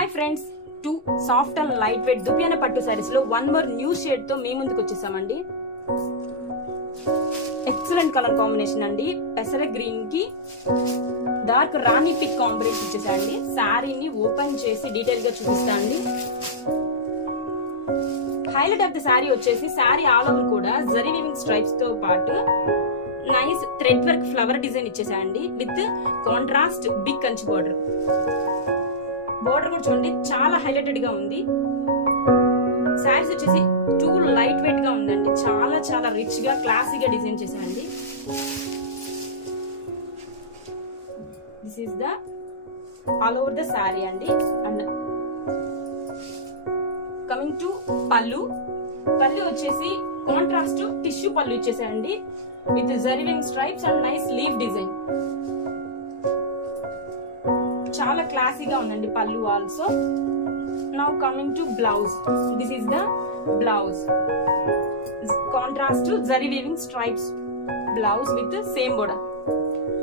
Hi friends, 2 soft and light weight dupion పట్టు సారీస్ లో 1 more new shade తో మీ ముందుకు వచ్చేసామండి. ఎక్సలెంట్ కలర్ కాంబినేషన్ అండి. పెసర గ్రీన్ కి డార్క్ రాణి పిక్ కాంబినేషన్ ఇచ్చేసాండి. శారీని ఓపెన్ చేసి డీటెయిల్ గా చూపిస్తా అండి. హైలైట్ ఆఫ్ ది శారీ వచ్చేసి శారీ ఆల్ ఓవర్ కూడా జరీ వీవింగ్ స్ట్రైప్స్ తో పాటు nice thread work flower design ఇచ్చేసాండి with contrast big Kanchi border. Border కూడా చూడండి చాలా హైలైటెడ్ గా ఉంది. శారీస్ వచ్చేసి 2 లైట్ వెయిట్ గా ఉందండి. చాలా చాలా రిచ్ గా క్లాసీగా డిజైన్ చేశానండి. This is the all over the sari అండి. అండ్ కమింగ్ టు పళ్ళు వచ్చేసి కాంట్రాస్ట్ టిష్యూ పళ్ళు ఇచ్చేసాయండి with zari weaving stripes and nice leaf design. చాలా క్లాసీగా ఉందండి pallu also. Now coming to blouse. This is the blouse. Contrast zari weaving stripes blouse with same border.